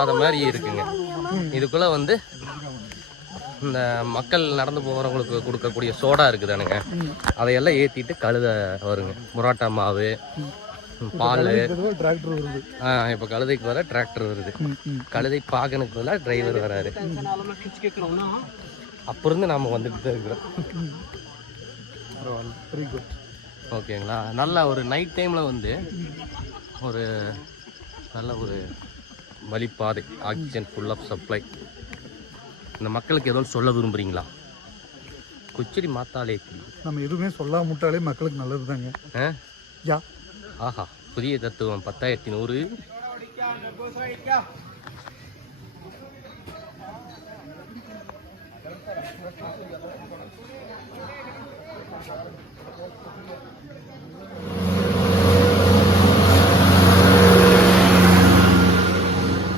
பாதை மாதிரி இருக்குங்க. இதுக்குள்ள வந்து இந்த மக்கள் நடந்து போகிறவங்களுக்கு கொடுக்கக்கூடிய சோடா இருக்குதானுங்க, அதையெல்லாம் ஏற்றிட்டு கழுதை வருங்க. முராட்டா மாவு, பால். இப்போ கழுதைக்கு வர டிராக்டர் வருது. கழுதை பாகனுக்கு பதிலாக டிரைவர் வராரு. அப்போ இருந்து நாம் வந்துட்டு தான் இருக்கிறோம். ஓகேங்களா. நல்ல ஒரு நைட் டைமில் வந்து ஒரு நல்ல ஒரு வழிப்பாதை, ஆக்சிஜன் ஃபுல் ஆஃப் சப்ளை. இந்த மக்களுக்கு ஏதோ சொல்ல விரும்புகிறீங்களா? குச்சிரி மாத்தாலே நம்ம எதுவுமே சொல்லாம முட்டாலே மக்களுக்கு நல்லது தாங்க. ஆஹா, புதிய தத்துவம் 10,100.